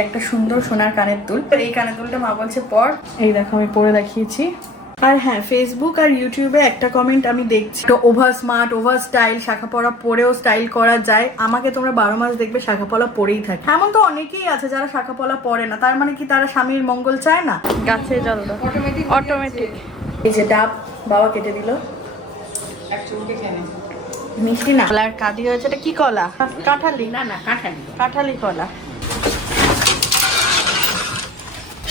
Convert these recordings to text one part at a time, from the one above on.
একটা সুন্দর সোনার কানের দুল। এই কানের দুলটা মা বলছে পর, এই দেখো আমি পরে দেখিয়েছি। আর হ্যাঁ, ফেসবুক আর ইউটিউবে একটা কমেন্ট আমি দেখছি, ওভার স্মার্ট, ওভার স্টাইল, শাখা পরা পরেও স্টাইল করা যায়। আমাকে তোমরা 12 মাস দেখবে শাখা পলা পরেই থাকে। এমন তো অনেকেই আছে যারা শাখা পলা পরে না, তার মানে কি তারা স্বামীর মঙ্গল চায় না? গাছে জল দাও, অটোমেটিক। এই যে ডাব বাবা কেটে দিল, মিষ্টি না কলার কাঁদি হয়েছে। এটা কি কলা? কাঁঠালি? না না, কাঁঠালি কলা।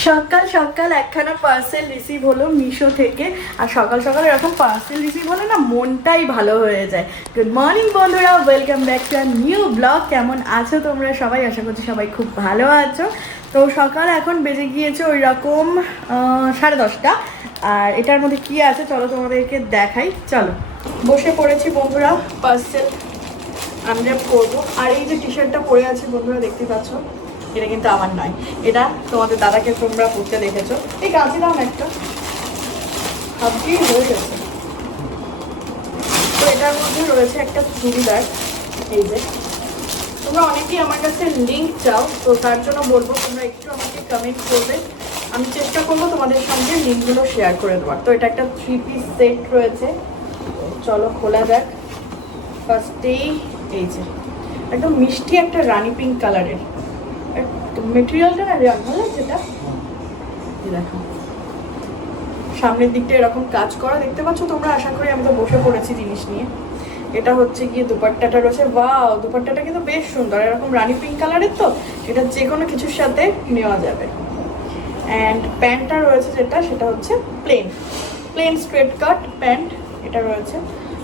সকাল সকাল একখানা পার্সেল রিসিভ হলো মিশো থেকে। আর সকাল সকাল এরকম পার্সেল রিসিভ হলে না মনটাই ভালো হয়ে যায়। গুড মর্নিং বন্ধুরা, welcome back to our new blog. কেমন আছো তোমরা সবাই? আশা করছি সবাই খুব ভালো আছো। তো সকাল এখন বেজে গিয়েছে ওই রকম 10:30। আর এটার মধ্যে কি আছে চলো তোমাদেরকে দেখাই। চলো, বসে পড়েছি বন্ধুরা, পার্সেল আনর‍্যাপ করবো। আর এই যে টি শার্টটা পরে আছে বন্ধুরা, দেখতে পাচ্ছ, এটা কিন্তু আমার নয়, এটা তোমাদের দাদাকে তোমরা পড়তে দেখেছো। এই গাছে দাম একটা হাফি হয়ে গেছে। তো এটার মধ্যে রয়েছে একটা চুড়িদার। এই যে তোমরা অনেকেই আমার কাছে লিঙ্ক চাও, তো তার জন্য বলবো তোমরা একটু আমাকে কমেন্ট করবে, আমি চেষ্টা করবো তোমাদের সঙ্গে লিঙ্কগুলো শেয়ার করে দেওয়ার। তো এটা একটা 3 পিস সেট রয়েছে। চলো খোলা যাক। ফার্স্টেই এই যে একদম মিষ্টি একটা রানি পিঙ্ক কালারের মেটেরিয়ালটা না, ভালো লাগছে। এটা দেখো সামনের দিকটা এরকম কাজ করা, দেখতে পাচ্ছ তোমরা? আশা করি আমি তো বসে পড়েছি জিনিস নিয়ে। এটা হচ্ছে গিয়ে দুপাট্টাটা রয়েছে। ওয়াও, দুপাট্টাটা কিন্তু বেশ সুন্দর, এরকম রানি পিঙ্ক কালারের। তো এটা যে কোনো কিছুর সাথে নেওয়া যাবে। অ্যান্ড প্যান্টটা রয়েছে যেটা, সেটা হচ্ছে প্লেন স্ট্রেট কাট প্যান্ট এটা রয়েছে।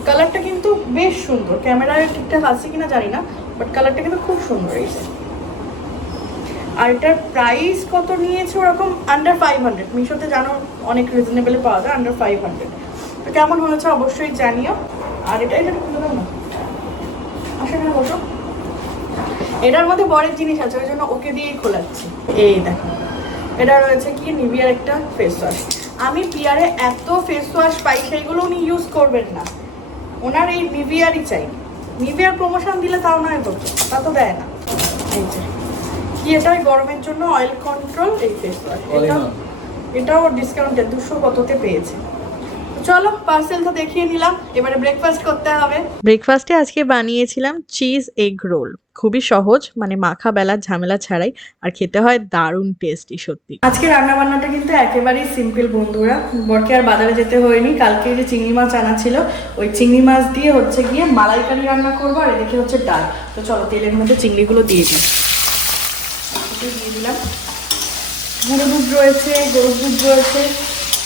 কালারটা কিন্তু বেশ সুন্দর, ক্যামেরায় ঠিকঠাক আছে কিনা জানি না, বাট কালারটা কিন্তু খুব সুন্দর। এই যে আর এটার প্রাইস কত নিয়েছে ওরকম আন্ডার 500। মিশোতে জানো অনেক রিজনেবলে পাওয়া যায়, আন্ডার 500। তো কেমন হয়েছে অবশ্যই জানিও। আর এটা খুলে দাও না, আসে না বসো। এটার মধ্যে বড়ের জিনিস আছে, ওই জন্য ওকে দিয়েই খোলাচ্ছি। এই দেখো, এটা রয়েছে কি নিভিয়ার একটা ফেস ওয়াশ। আমি পিয়ারে এত ফেস ওয়াশ পাই, সেইগুলো উনি ইউজ করবেন না, ওনার এই নিভিয়ারই চাই। নিভিয়ার প্রমোশন দিলে তাও নয় করতো, তা তো দেয় না। এই যে কি, এটা গরমের জন্য অয়েল কন্ট্রোল এই ফেস ওয়াশ। এটাও ডিসকাউন্টে 200 কততে পেয়েছে। চলো পার্সেল তো দেখিয়ে নিলাম, এবারে ব্রেকফাস্ট করতে হবে। ব্রেকফাস্টে আজকে বানিয়েছিলাম চিজ এগ রোল। খুবই সহজ, মানে মাখা বেলার ঝামেলা ছাড়াই, আর খেতে হয় দারুণ টেস্টি সত্যি। আজকে রান্না বান্নাটা কিন্তু একেবারেই সিম্পল বন্ধুরা। বরকে আর বাজারে যেতে হয়নি। কালকে যে চিংড়ি মাছ আনা ছিল, ওই চিংড়ি মাছ দিয়ে হচ্ছে গিয়ে মালাইকারি রান্না করবো। আর এদিকে হচ্ছে ডাল। তো চলো তেলের মধ্যে চিংড়িগুলো দিয়ে দিই। দিয়ে দিলাম। গুঁড়ো দুধ রয়েছে, গরুর দুধ রয়েছে,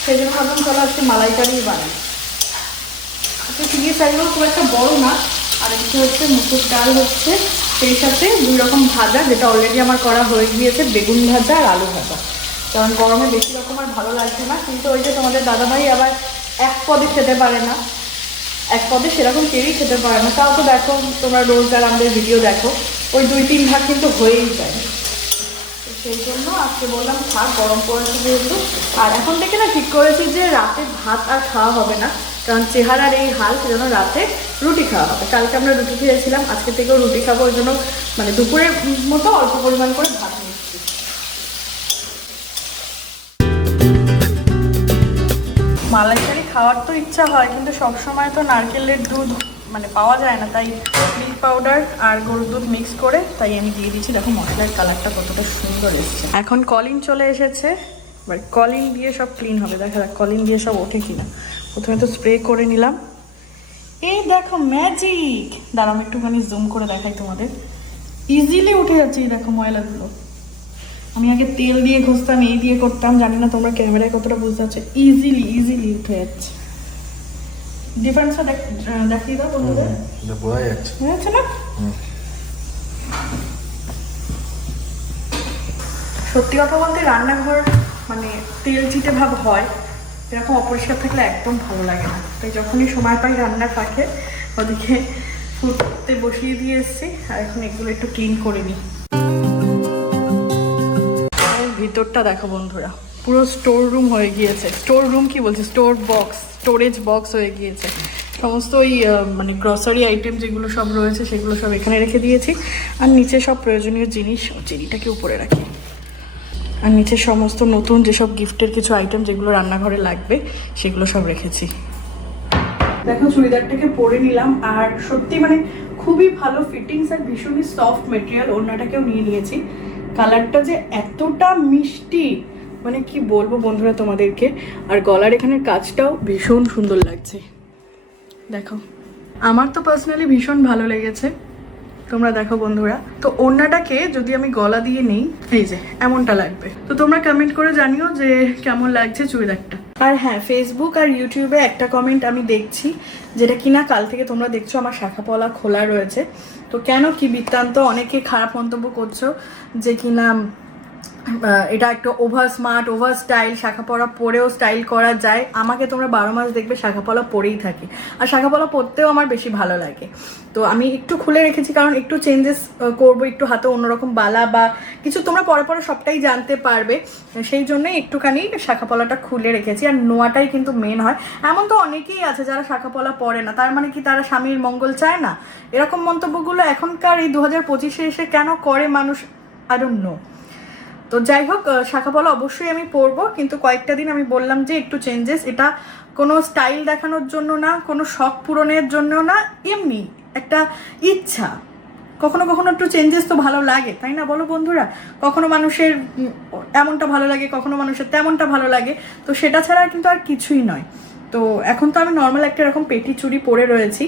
সেই জন্য ভাবলাম চলো আজকে মালাইকারি বানাই। আজকে চিংড়ির সাইজগুলো খুব একটা বড় না। আর এদিকে হচ্ছে মুসুর ডাল হচ্ছে, সেই সাথে 2 রকম ভাজা, যেটা অলরেডি আমার করা হয়ে গিয়েছে, বেগুন ভাজা আর আলু ভাজা। কারণ গরমে বেশি রকম আর ভালো লাগছে না। কিন্তু ওই যে তোমাদের দাদাভাই আবার এক পদে খেতে পারে না, এক পদে সেরকম কেউই খেতে পারে না। তাও তো দেখো তোমরা রোজগার আমাদের ভিডিও দেখো, ওই 2-3 ভাগ কিন্তু হয়েই যায়। সেই জন্য আজকে বললাম থাক, গরম পড়েছে যেহেতু। আর এখন থেকে না ঠিক করেছি যে রাতে ভাত আর খাওয়া হবে না, কারণ চেহারার এই হাল, সেজন্য রাতে রুটি খাওয়া হবে। কালকে আমরা রুটি খেয়েছিলাম, আজকে থেকেও রুটি খাবো। ওই জন্য মানে দুপুরের মতো অল্প পরিমাণ করে ভাত নিচ্ছি। মালাইকারি খাওয়ার তো ইচ্ছা হয়, কিন্তু সবসময় তো নারকেলের দুধ মানে পাওয়া যায় না, তাই মিল্ক পাউডার আর গরুর দুধ মিক্স করে তাই আমি দিয়ে দিচ্ছি। দেখো মশলার কালারটা কতটা সুন্দর এসছে। এখন কলিং চলে এসেছে, এবার কলিং দিয়ে সব ক্লিন হবে। দেখা যাক কলিং দিয়ে সব ওঠে কিনা। প্রথমে তো স্প্রে করে নিলাম। এই দেখো ম্যাজিক, দাঁড়াও আমি একটুখানি জুম করে দেখাই তোমাদের। ইজিলি উঠে যাচ্ছে এই দেখো ময়লাগুলো। আমি আগে তেল দিয়ে ঘষতাম, এই দিয়ে করতাম, জানি না তোমরা ক্যামেরায় কতটা বুঝতে পারছো। ইজিলি উঠে যাচ্ছে। ডিফারেন্সটা দেখিয়ে দাও বন্ধুদের, বোঝা যাচ্ছে না? সত্যি কথা বলতে রান্নাঘর মানে তেল চিটে ভাব হয়, এরকম অপরিষ্কার থাকলে একদম ভালো লাগে না। তাই যখনই সময় পাই রান্নার ফাঁকে ওদিকে ফুটতে বসিয়ে দিয়ে এসছি। আর এখন এগুলো একটু ক্লিন করে নিই। ভিতরটা দেখো বন্ধুরা, পুরো স্টোর রুম হয়ে গিয়েছে। স্টোর রুম কি বলছি, স্টোরেজ বক্স হয়ে গিয়েছে। সমস্ত ওই মানে গ্রসারি আইটেম যেগুলো সব রয়েছে সেগুলো সব এখানে রেখে দিয়েছি। আর নিচে সব প্রয়োজনীয় জিনিস, চিনিটাকে উপরে রাখি। আর নিচে সমস্ত নতুন যেসব গিফটের কিছু আইটেম যেগুলো রান্নাঘরে লাগবে সেগুলো সব রেখেছি। দেখো চুড়িদারটাকে পরে নিলাম, আর সত্যি মানে খুবই ভালো ফিটিংস আর ভীষণই সফট মেটেরিয়াল। ওড়নাটাকেও নিয়ে নিয়েছি, কালারটা যে এতটা মিষ্টি মানে কি বলবো বন্ধুরা তোমাদেরকে। আর গলার এখানের কাজটাও ভীষণ সুন্দর লাগছে, দেখো আমার তো পার্সোনালি ভীষণ ভালো লেগেছে, তোমরা দেখো বন্ধুরা। তো ওড়নাটাকে যদি আমি গলা দিয়ে নেই, এই যে এমনটা লাগবে। তো তোমরা কমেন্ট করে জানিও যে কেমন লাগছে চুড়িদারটা। আর হ্যাঁ, ফেসবুক আর ইউটিউবে একটা কমেন্ট আমি দেখছি, যেটা কিনা কাল থেকে তোমরা দেখছো আমার শাখা পলা খোলা রয়েছে। তো কেন কি বৃত্তান্ত, অনেকে খারাপ মন্তব্য করছো যে কিনা এটা একটা ওভার স্মার্ট ওভার স্টাইল, শাখা পলা পরেও স্টাইল করা যায়। আমাকে তোমরা 12 মাস দেখবে শাখা পলা পরেই থাকি, আর শাখা পলা পরতেও আমার বেশি ভালো লাগে। তো আমি একটু খুলে রেখেছি কারণ একটু চেঞ্জেস করবো, একটু হাতে অন্যরকম বালা বা কিছু তোমরা পরে পরে সবটাই জানতে পারবে, সেই জন্যই একটুখানি শাখা পলাটা খুলে রেখেছি। আর নোয়াটাই কিন্তু মেন হয়। এমন তো অনেকেই আছে যারা শাখা পলা পরে না, তার মানে কি তারা স্বামীর মঙ্গল চায় না? এরকম মন্তব্যগুলো এখনকার এই 2025-এ এসে কেন করে মানুষ, আই ডোন্ট নো। তো যাই হোক, শাখা পলা অবশ্যই আমি পরবো, কিন্তু কয়েকটা দিন আমি বললাম যে একটু চেঞ্জেস। এটা কোনো স্টাইল দেখানোর জন্য না, কোনো শখ পূরণের জন্য না, এমনি একটা ইচ্ছা। কখনো কখনো একটু চেঞ্জেস তো ভালো লাগে, তাই না বলো বন্ধুরা? কখনো মানুষের এমনটা ভালো লাগে, কখনো মানুষের তেমনটা ভালো লাগে, তো সেটা ছাড়া কিন্তু আর কিছুই নয়। তো এখন তো আমি নর্মাল একটা এরকম পেটি চুড়ি পরে রয়েছি,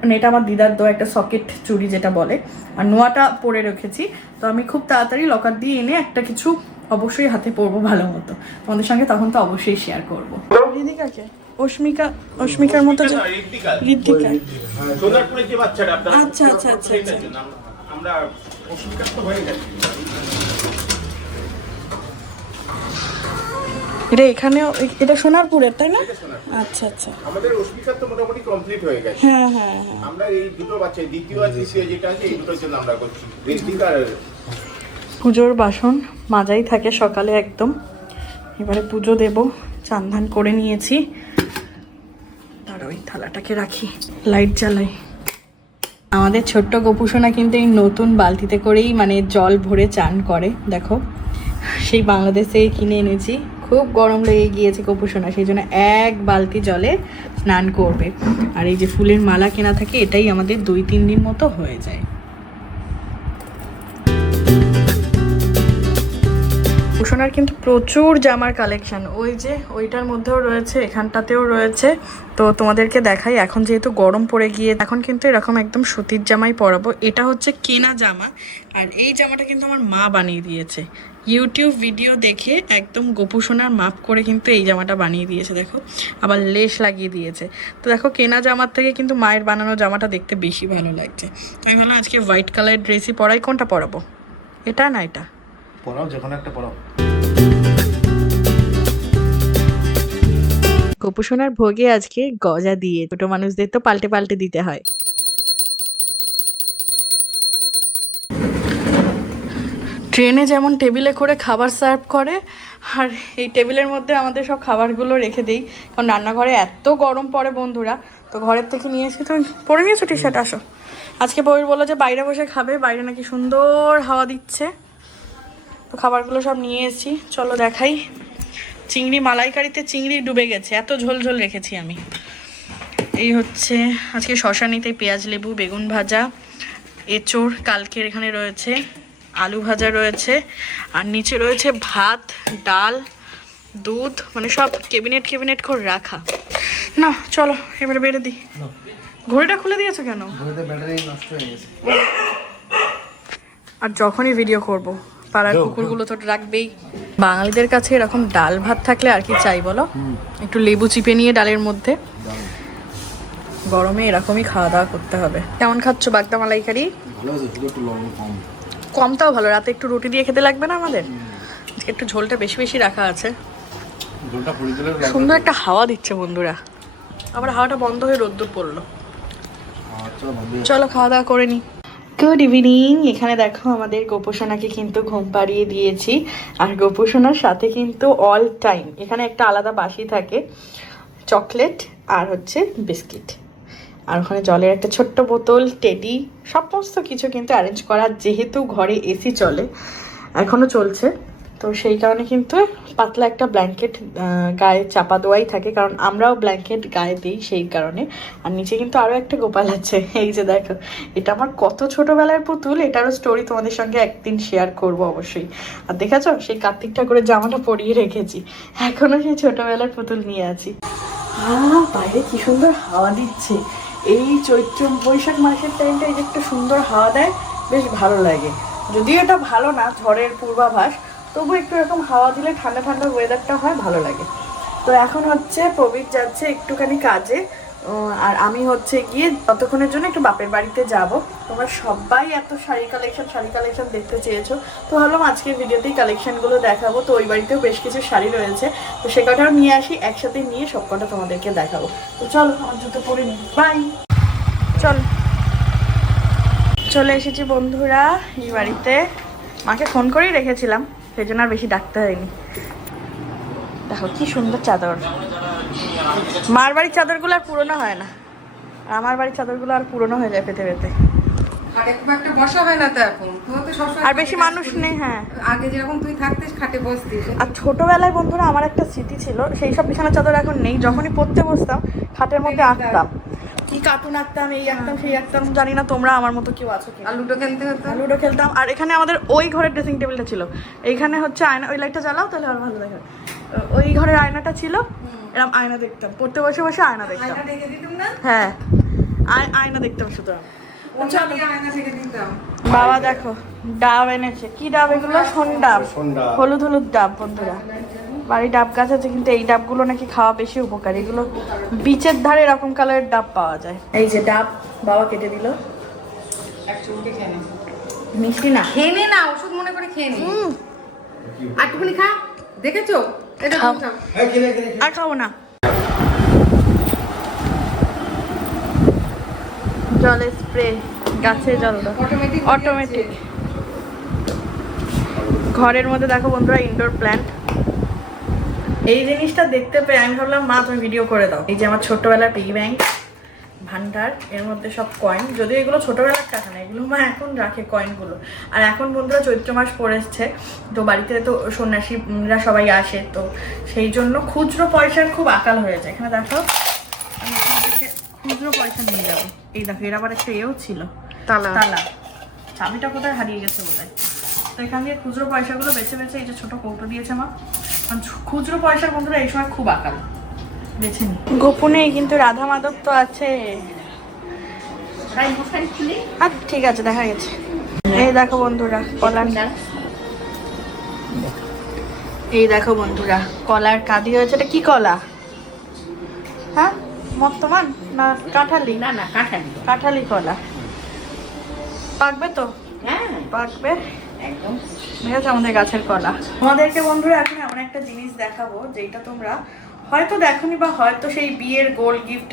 মানে এটা আমার দিদার দেওয়া একটা সকেট চুড়ি যেটা বলে, আর নোয়াটা পরে রেখেছি। তো আমি খুব তাড়াতাড়ি লকার দিয়ে এনে একটা কিছু অবশ্যই হাতে পরবো ভালো মতো, তোমাদের সঙ্গে তখন তো অবশ্যই শেয়ার করবো। ঋতিকাকে অস্মিকার মতো, ঋতিকা, আচ্ছা আচ্ছা আচ্ছা আচ্ছা, আমরা অস্মিকার তো হয়ে গেছে। এটা এখানেও, এটা সোনারপুরের তাই না? আচ্ছা আচ্ছা, আমাদের অস্মিকার তো মোটামুটি কমপ্লিট হয়ে গেছে। হ্যাঁ হ্যাঁ হ্যাঁ, আমরা এই দুটো বাচ্চা দ্বিতীয় আর তৃতীয় যেটা আছে এই দুটোর জন্য আমরা করছি। ঋতিকা আর পুজোর বাসন মাজাই থাকে সকালে একদম। এবারে পুজো দেব, চান ধান করে নিয়েছি, তার ওই থালাটাকে রাখি, লাইট জ্বালাই। আমাদের ছোট্ট গোপুসোনা কিন্তু এই নতুন বালতিতে করেই মানে জল ভরে চান করে, দেখো সেই বাংলাদেশে কিনে এনেছি। খুব গরম লেগে গিয়েছে গোপুসোনা, সেই জন্য এক বালতি জলে স্নান করবে। আর এই যে ফুলের মালা কেনা থাকে, এটাই আমাদের 2-3 দিন মতো হয়ে যায়। গোপুসোনার কিন্তু প্রচুর জামার কালেকশন, ওই যে ওইটার মধ্যেও রয়েছে, এখানটাতেও রয়েছে। তো তোমাদেরকে দেখাই, এখন যেহেতু গরম পড়ে গিয়ে এখন কিন্তু এরকম একদম সুতির জামাই পরাবো। এটা হচ্ছে কেনা জামা, আর এই জামাটা কিন্তু আমার মা বানিয়ে দিয়েছে। ইউটিউব ভিডিও দেখে একদম গোপুসোনার মাপ করে কিন্তু এই জামাটা বানিয়ে দিয়েছে, দেখো আবার লেশ লাগিয়ে দিয়েছে। তো দেখো কেনা জামার থেকে কিন্তু মায়ের বানানো জামাটা দেখতে বেশি ভালো লাগছে। আমি ভাবলাম আজকে হোয়াইট কালারের ড্রেসই পরাই। কোনটা পরাবো, এটা না এটা? পড়াও, যে কোনো একটা পড়াও। গোপুসোনার ভোগে আজকে গজা দিয়ে, ছোট মানুষদের তো পাল্টে পাল্টে দিতে হয়। ট্রেনে যেমন টেবিলে করে খাবার সার্ভ করে, আর এই টেবিলের মধ্যে আমাদের সব খাবারগুলো রেখে দিই, কারণ রান্নাঘরে এত গরম পড়ে বন্ধুরা। তো ঘরের থেকে নিয়ে এসে, তুমি পরে নিয়েছো টি শার্ট? আসো, আজকে বউয়ের বললো যে বাইরে বসে খাবে, বাইরে নাকি সুন্দর হাওয়া দিচ্ছে। তো খাবারগুলো সব নিয়ে এসেছি, চলো দেখাই। চিংড়ি মালাইকারিতে চিংড়ি ডুবে গেছে, এত ঝোল ঝোল রেখেছি আমি। এই হচ্ছে আজকে শশানিতে পেঁয়াজ লেবু বেগুন ভাজা, এঁচোড় কালকের এখানে রয়েছে, আলু ভাজা রয়েছে, আর নিচে রয়েছে ভাত ডাল দুধ, মানে সব ক্যাবিনেট করে রাখা। না চলো এবারে বেড়ে দিই। ঘড়িটা খুলে দিয়েছো কেন? আর যখনই ভিডিও করব পাড়ার কুকুরগুলো তো রাখবেই। বাঙালিদের কাছে এরকম ডাল ভাত থাকলে আর কি চাই বলো? একটু লেবু চিপে নিয়ে ডালের মধ্যে, গরমে এরকমই খাওয়া দাওয়া করতে হবে। কেমন খাচ্ছ বাগদা মালাইকারি? কমটাও ভালো, রাতে একটু রুটি দিয়ে খেতে লাগবে না আমাদের? একটু ঝোলটা বেশি বেশি রাখা আছে। সুন্দর একটা হাওয়া দিচ্ছে বন্ধুরা, আবার হাওয়াটা বন্ধ হয়ে রোদ্দুর পড়লো। চলো খাওয়া দাওয়া করে নি। Good evening. এখানে দেখো আমাদের গোপুসোনাকে কিন্তু ঘুম পাড়িয়ে দিয়েছি, আর গোপুসোনার সাথে কিন্তু অল টাইম এখানে একটা আলাদা বাসি থাকে, চকলেট আর হচ্ছে বিস্কিট, আর ওখানে জলের একটা ছোট্ট বোতল, টেডি, সমস্ত কিছু কিন্তু অ্যারেঞ্জ করা। যেহেতু ঘরে এসি চলে, এখনও চলছে, তো সেই কারণে কিন্তু পাতলা একটা ব্ল্যাঙ্কেট গায়ে চাপা দেওয়াই থাকে, কারণ আমরাও ব্ল্যাঙ্কেট গায়ে দিই সেই কারণে। আর নিচে কিন্তু আরও একটা গোপাল আছে, এই যে দেখো, এটা আমার কত ছোটবেলার পুতুল, এটারও স্টোরি তোমাদের সঙ্গে একদিন শেয়ার করব অবশ্যই। আর দেখেছো সেই কার্তিক ঠাকুরের জামাটা পরিয়ে রেখেছি, এখনো সেই ছোটবেলার পুতুল নিয়ে আছি। বাইরে কি সুন্দর হাওয়া দিচ্ছে, এই চৈত্র বৈশাখ মাসের টাইমটা এই যে একটা সুন্দর হাওয়া দেয়, বেশ ভালো লাগে। যদিও এটা ভালো না, ঝড়ের পূর্বাভাস, তবু একটু এরকম হাওয়া দিলে ঠান্ডা ঠান্ডা ওয়েদারটা হয়, ভালো লাগে। তো এখন হচ্ছে প্রবীর যাচ্ছে একটুখানি কাজে, আর আমি হচ্ছে গিয়ে ততক্ষণের জন্য একটু বাপের বাড়িতে যাব। তোমরা সবাই এত শাড়ি কালেকশন দেখতে চেয়েছো, তো ভাবলাম আজকের ভিডিওতেই কালেকশনগুলো দেখাবো। তো ওই বাড়িতেও বেশ কিছু শাড়ি রয়েছে, তো সে কটাও নিয়ে আসি, একসাথে নিয়ে সব কটা তোমাদেরকে দেখাবো। তো চলো, আমার জুতো পরে নিই, বাই। চলে এসেছি বন্ধুরা এই বাড়িতে, মাকে ফোন করেই রেখেছিলাম, সেই জন্য আর বেশি ডাকতে হয়নি। দেখো কি সুন্দর চাদর, মার বাড়ির চাদরগুলো আর পুরোনো হয় না, আর আমার বাড়ির চাদরগুলো আর পুরোনো হয়ে যায় পেতে পেতে। খাটে খুব একটা বসা হয় না তো এখন, তো সবসময় আর বেশি মানুষ নেই। হ্যাঁ, আগে যেরকম তুই থাকতিস খাটে বসতিস। আর ছোটবেলায় বন্ধুরা আমার একটা স্মৃতি ছিল, সেই সব বিছানা চাদর এখন নেই। যখনই পড়তে বসতাম খাটের মধ্যে আঁকতাম, কি কার্টুন আঁকতাম, এই আঁকতাম সেই আঁকতাম। জানি না তোমরা আমার মতো কেউ আছো কি। আর লুডো খেলতে হতো, লুডো খেলতাম। আর এখানে আমাদের ওই ঘরের ড্রেসিং টেবিলটা ছিল, এইখানে হচ্ছে আয়না, ওই লাইটটা জ্বালাও তাহলে আর ভালো দেখা। ওই ঘরের আয়নাটা ছিল, এরকম আয়না দেখতাম, পড়তে বসে বসে আয়না দেখতাম। আয়না ঢেকে দিতাম না? হ্যাঁ, আয়না দেখতাম শুধু আমি। ওটা দিয়ে আয়না ঢেকে দিতাম। বাবা দেখো ডাব এনেছে, কি ডাব এগুলো? শোন ডাব, হলুদ হলুদ ডাব বন্ধুরা। বাড়ি ডাব গাছ আছে, কিন্তু এই ডাবগুলো নাকি খাওয়া বেশি উপকারী। এগুলো বিচের ধারে এরকম কালারের ডাব পাওয়া যায়। এই যে ডাব বাবা কেটে দিল, এক চুমুকে খেয়ে নে। মিষ্টি না, খেয়ে নে না, ওষুধ মনে করে খেয়ে নে। আর টুকুনি খা, দেখেছো? এটা খাও। খাও। আর খাবো না। জলের স্প্রে, গাছে জল দাও, অটোমেটিক। ঘরের মধ্যে দেখো বন্ধুরা ইনডোর প্ল্যান্ট। এই জিনিসটা দেখতে পেয়ে আমি ভাবলাম মা তুমি ভিডিও করে দাও। এই যে আমার ছোটবেলার পিগি ব্যাংক ভান্ডার, এর মধ্যে সব কয়েন। যদিও এগুলো ছোটবেলার টাকা না, এগুলো মা এখন রাখে কয়েনগুলো। আর এখন বন্ধুরা চৈত্র মাস পড়েছে, তো বাড়িতে তো সন্ন্যাসীরা সবাই আসে, তো সেই জন্য খুচরো পয়সার খুব আকাল হয়ে যায়। এখানে দেখো আমি এখান থেকে খুচরো পয়সা নিয়ে যাবো। এই দেখো এর আবার একটা এও ছিল, তালা। চাবিটা কোথায় হারিয়ে গেছে বোধহয়। তো এখান থেকে খুচরো পয়সাগুলো বেছে বেছে, এই যে ছোট কৌটো দিয়েছে মা, খুচরো পয়সার বন্ধুরা এই সময় খুব আকাল, বেছে নি। গোপনে কিন্তু রাধা মাধব তো আছে। ঠিক আছে, দেখা গেছে। এই দেখো বন্ধুরা কলার, এই দেখো বন্ধুরা কলার কাঁদি হয়েছে। এটা কি কলা? হ্যাঁ, মর্তমান না কাঁঠালি? না না কাঁঠালি, কাঁঠালি কলা। পাকবে তো? হ্যাঁ পাকবে একদম। দেখেছো আমাদের গাছের কলা। আমাদেরকে বন্ধুরা এখন এমন একটা জিনিস দেখাবো যেটা তোমরা হয়তো দেখোনি, বা হয়তো সেই বিয়ের গোল্ড গিফট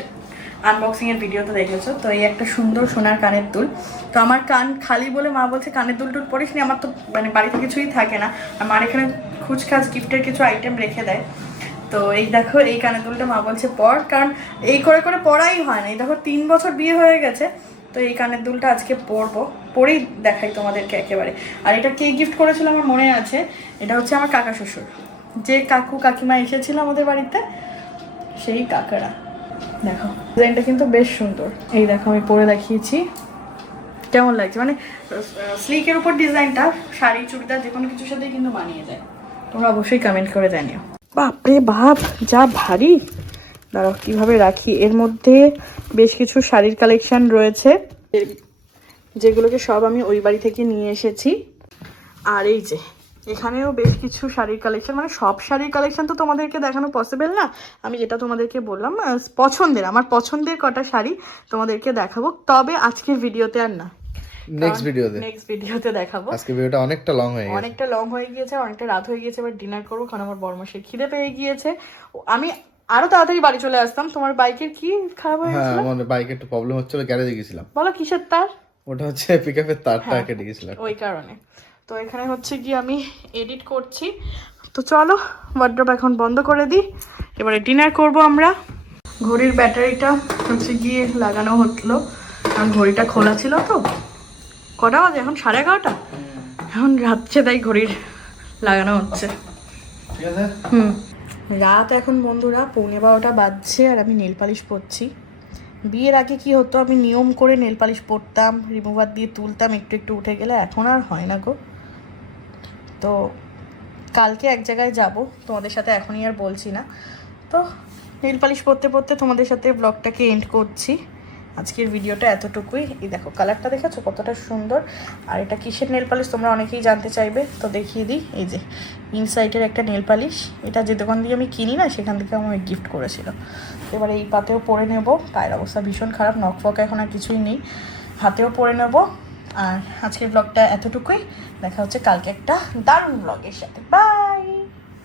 আনবক্সিং এর ভিডিওতে দেখেছো। তো এই একটা সুন্দর সোনার কানের দুল। তো আমার কান খালি বলে মা বলছে কানের দুল টুল পরিস নি। আমার তো মানে বাড়িতে কিছুই থাকে না, আর মার এখানে খুচখাচ গিফটের কিছু আইটেম রেখে দেয়। তো এই দেখো এই কানের দুলটা মা বলছে পর, কারণ এই করে করে পড়াই হয় না। এই দেখো 3 বছর বিয়ে হয়ে গেছে, তো এই কানের দুলটা আজকে পরবো, পরেই দেখাই তোমাদেরকে একেবারে। আর এটা কে গিফট করেছিল আমার মনে আছে, এটা হচ্ছে আমার কাকা শ্বশুর, যে কাকু কাকিমা এসেছিল আমাদের বাড়িতে, সেই কাকারা। দেখো ডিজাইনটা কিন্তু বেশ সুন্দর। এই দেখো আমি পরে দেখিয়েছি, কেমন লাগছে, মানে স্লিকের উপর ডিজাইনটা শাড়ি চুড়িদার যে কোনো কিছুর সাথেই কিন্তু মানিয়ে যায়। তোমরা অবশ্যই কমেন্ট করে জানিও। বাপরে বাপ যা ভারী, দাঁড়াও কিভাবে রাখি। এর মধ্যে বেশ কিছু শাড়ির কালেকশন রয়েছে, যেগুলোকে সব আমি ওই বাড়ি থেকে নিয়ে এসেছি। আর এই যে এখানেও বেশ কিছু শাড়ির কালেকশন, মানে সব শাড়ির কালেকশন তো তোমাদেরকে দেখানো পসিবল না। আমি যেটা তোমাদেরকে বললাম পছন্দের, আমার পছন্দের কটা শাড়ি তোমাদেরকে দেখাবো, তবে আজকের ভিডিওতে আর না, নেক্সট ভিডিওতে দেখাবো। আজকে ভিডিওটা অনেকটা লং হয়ে গিয়েছে, অনেকটা রাত হয়ে গিয়েছে। এবার ডিনার করবো, কারণ আমার বড়মাসের খিদে পেয়ে গিয়েছে। আমি আরো তাড়াতাড়ি বাড়ি চলে আসতাম। তোমার বাইকের কি খারাপ হয়ে গেছিল? আমার বাইকে একটু প্রবলেম হচ্ছিল, গ্যারেজে গেছিলাম। বলো কিসের তার? ওটা হচ্ছে পিকআপের তারটা কেটে গেছিল ওই কারণে। তো এখানে হচ্ছে কি আমি এডিট করছি। তো চলো ওয়ার্ড্রপ এখন বন্ধ করে দিই, এবারে ডিনার করব আমরা। ঘড়ির ব্যাটারিটা হচ্ছে গিয়ে লাগানো হলো, কারণ ঘড়িটা খোলা ছিল। তো কটা বাজে এখন? 11:30। এখন রাত্রে, তাই ঘড়ির লাগানো হচ্ছে। ঠিক আছে। রাত এখন বন্ধুরা 11:15 বাজছে আর আমি নেল পালিশ পরছি। বিয়ের আগে কি হতো, আমি নিয়ম করে নেল পালিশ পরতাম, রিমুভার দিয়ে তুলতাম, একটু একটু উঠে গেলে, এখন আর হয় না গো। তো কালকে এক জায়গায় যাব, তোমাদের সাথে এখনই আর বলছি না। তো নেল পালিশ পরতে পরতে তোমাদের সাথে ব্লগটাকে এন্ড করছি। আজকের ভিডিওটা এতটুকুই। এই দেখো কালারটা দেখেছো কতটা সুন্দর। আর এটা কিসের নেল পালিশ তোমরা অনেকেই জানতে চাইবে, তো দেখিয়ে দিই। এই যে ইনসাইটের একটা নেল পালিশ, এটা যে দোকান দিয়ে আমি কিনি না সেখান থেকে আমাকে গিফট করেছিল। এবার এই পাতেও পরে নেব। পায়ের অবস্থা ভীষণ খারাপ, নখ ফক এখন আর কিছুই নেই, হাতেও পরে নেব। আর আজকের ব্লগটা এতটুকুই। দেখা হচ্ছে কালকে একটা দারুণ ব্লগের সাথে। বাই।